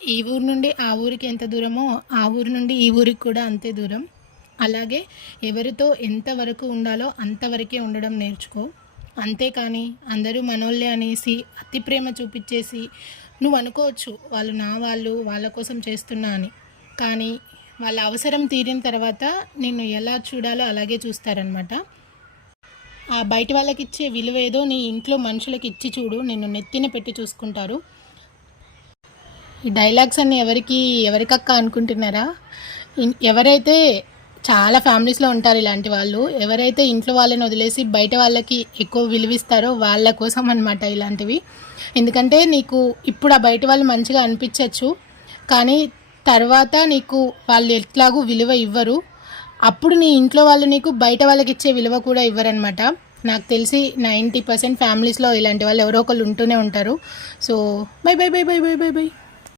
ఈ ఊరు నుండి ఆ ఊరికి ఎంత దూరమో, ఆ ఊరు నుండి ఈ ఊరికి కూడా అంతే దూరం. అలాగే ఎవరితో ఎంతవరకు ఉండాలో అంతవరకే ఉండడం నేర్చుకో. అంతేకాని అందరూ మనోళ్ళే అనేసి అతి ప్రేమ చూపించేసి నువ్వు అనుకోవచ్చు వాళ్ళు నా వాళ్ళు, వాళ్ళ కోసం చేస్తున్నా అని. కానీ వాళ్ళ అవసరం తీరిన తర్వాత నిన్ను ఎలా చూడాలో అలాగే చూస్తారనమాట. ఆ బయట వాళ్ళకి ఇచ్చే విలువ ఏదో నీ ఇంట్లో మనుషులకి ఇచ్చి చూడు, నిన్ను నెత్తిన పెట్టి చూసుకుంటారు. ఈ డైలాగ్స్ అన్నీ ఎవరికక్క అనుకుంటున్నారా? ఎవరైతే చాలా ఫ్యామిలీస్లో ఉంటారు ఇలాంటి వాళ్ళు, ఎవరైతే ఇంట్లో వాళ్ళని వదిలేసి బయట వాళ్ళకి ఎక్కువ విలువిస్తారో వాళ్ళ కోసం అనమాట ఇలాంటివి. ఎందుకంటే నీకు ఇప్పుడు ఆ బయట వాళ్ళు మంచిగా అనిపించవచ్చు, కానీ తర్వాత నీకు వాళ్ళు ఎట్లాగూ విలువ ఇవ్వరు. అప్పుడు నీ ఇంట్లో వాళ్ళు నీకు బయట వాళ్ళకి ఇచ్చే విలువ కూడా ఇవ్వరనమాట. నాకు తెలిసి 90% ఫ్యామిలీస్లో ఇలాంటి వాళ్ళు ఎవరో ఒకళ్ళు ఉంటూనే ఉంటారు. So by by by by by by by.